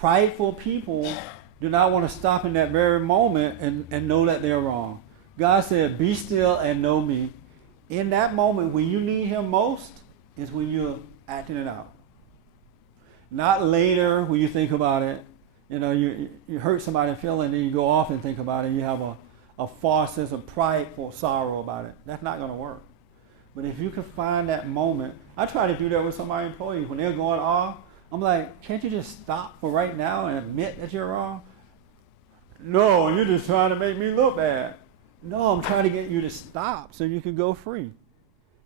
Prideful people do not want to stop in that very moment and know that they're wrong. God said, be still and know me. In that moment, when you need him most, is when you're acting it out. Not later when you think about it. You know, you hurt somebody's feeling, then you go off and think about it. You have a false sense of prideful sorrow about it. That's not going to work. But if you can find that moment, I try to do that with some of my employees. When they're going off, I'm like, can't you just stop for right now and admit that you're wrong? No, you're just trying to make me look bad. No, I'm trying to get you to stop so you can go free.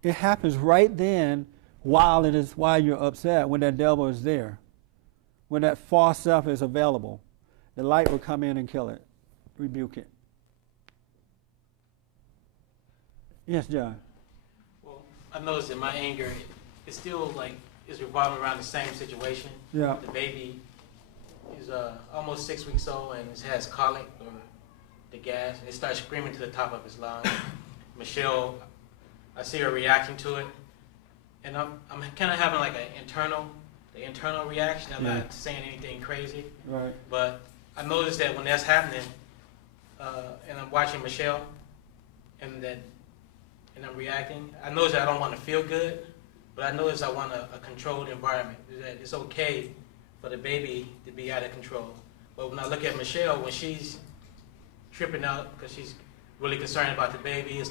It happens right then while you're upset, when that devil is there. When that false self is available, the light will come in and kill it, rebuke it. Yes, John. Well, I noticed that my anger, it's still like, it's revolving around the same situation. Yeah. The baby is almost 6 weeks old and it has colic or the gas, and it starts screaming to the top of his lungs. Michelle, I see her reacting to it, and I'm kind of having like the internal reaction. I'm not saying anything crazy, right? But I noticed that when that's happening, and I'm watching Michelle, and I'm reacting, I notice that I don't want to feel good, but I notice I want a controlled environment. That it's okay for the baby to be out of control. But when I look at Michelle, when she's tripping out because she's really concerned about the baby,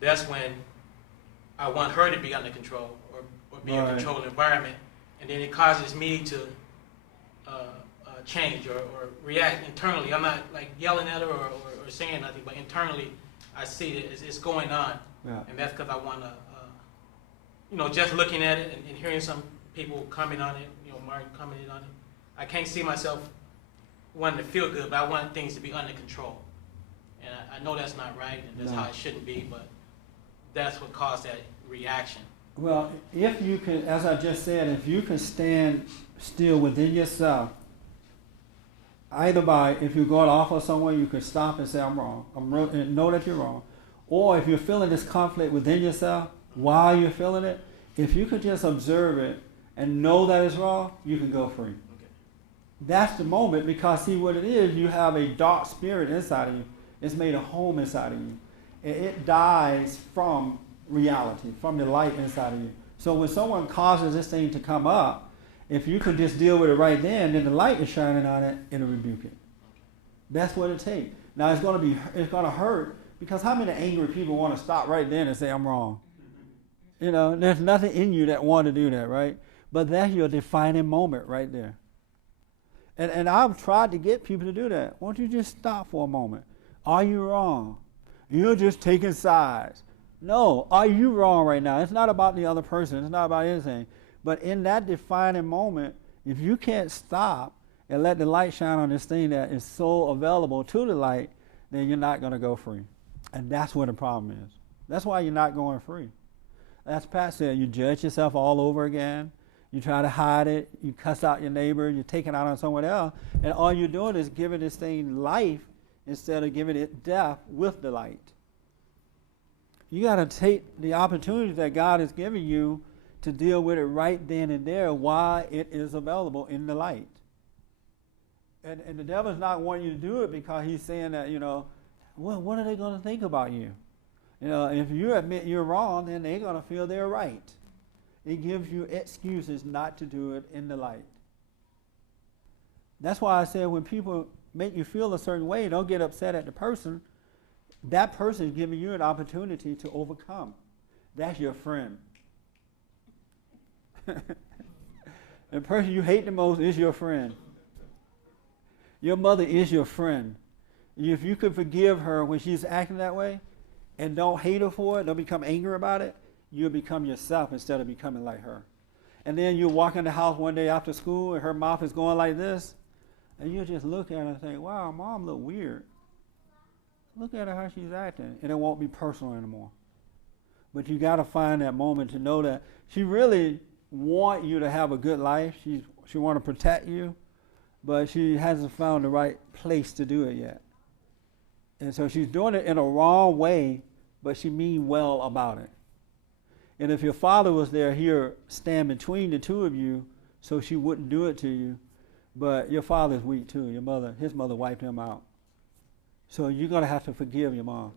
that's when I want her to be under control or be in a controlled environment, and then it causes me to change or react internally. I'm not like yelling at her or saying nothing, but internally I see that it's going on, and that's because I want to, just looking at it and hearing some people comment on it, Martin commented on it, I can't see myself wanting to feel good, but I want things to be under control. And I know that's not right, and that's how it shouldn't be, but that's what caused that reaction. Well, if you can, as I just said, if you can stand still within yourself, either by, if you're going off of someone, you can stop and say, I'm wrong. And know that you're wrong. Or if you're feeling this conflict within yourself, while you're feeling it, if you could just observe it and know that it's wrong, you can go free. Okay. That's the moment, because see what it is, you have a dark spirit inside of you. It's made a home inside of you. And it dies from reality, from the light inside of you. So when someone causes this thing to come up, if you could just deal with it right then the light is shining on it, it'll rebuke it. That's what it takes. Now it's going to hurt, because how many angry people want to stop right then and say, I'm wrong? There's nothing in you that want to do that, right? But that's your defining moment right there. And I've tried to get people to do that. Won't you just stop for a moment? Are you wrong? You're just taking sides. No, are you wrong right now? It's not about the other person. It's not about anything. But in that defining moment, if you can't stop and let the light shine on this thing that is so available to the light, then you're not going to go free. And that's where the problem is. That's why you're not going free. As Pat said, you judge yourself all over again. You try to hide it. You cuss out your neighbor. You take it out on someone else. And all you're doing is giving this thing life instead of giving it death with the light. You got to take the opportunity that God has given you to deal with it right then and there while it is available in the light. And the devil's not wanting you to do it because he's saying that, well, what are they going to think about you? If you admit you're wrong, then they're going to feel they're right. It gives you excuses not to do it in the light. That's why I said when people make you feel a certain way, don't get upset at the person. That person is giving you an opportunity to overcome. That's your friend. The person you hate the most is your friend. Your mother is your friend. If you could forgive her when she's acting that way and don't hate her for it, don't become angry about it, you'll become yourself instead of becoming like her. And then you walk in the house one day after school and her mouth is going like this, and you just look at her and think, wow, mom look weird. Look at her how she's acting, and it won't be personal anymore. But you got to find that moment to know that she really wants you to have a good life. She want to protect you, but she hasn't found the right place to do it yet. And so she's doing it in a wrong way, but she means well about it. And if your father was there, he'll stand between the two of you so she wouldn't do it to you. But your father's weak too. His mother wiped him out. So you're going to have to forgive your mom.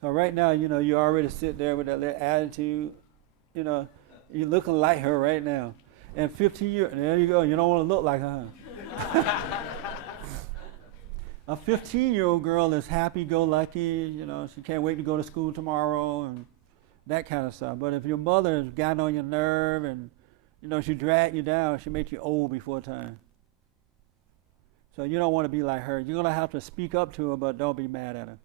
So right now, you already sit there with that little attitude. You're looking like her right now. And 15 years, there you go. You don't want to look like her. Huh? A 15-year-old girl is happy-go-lucky. She can't wait to go to school tomorrow and that kind of stuff. But if your mother has gotten on your nerve and, she dragged you down, she made you old before time. So you don't want to be like her. You're going to have to speak up to her, but don't be mad at her.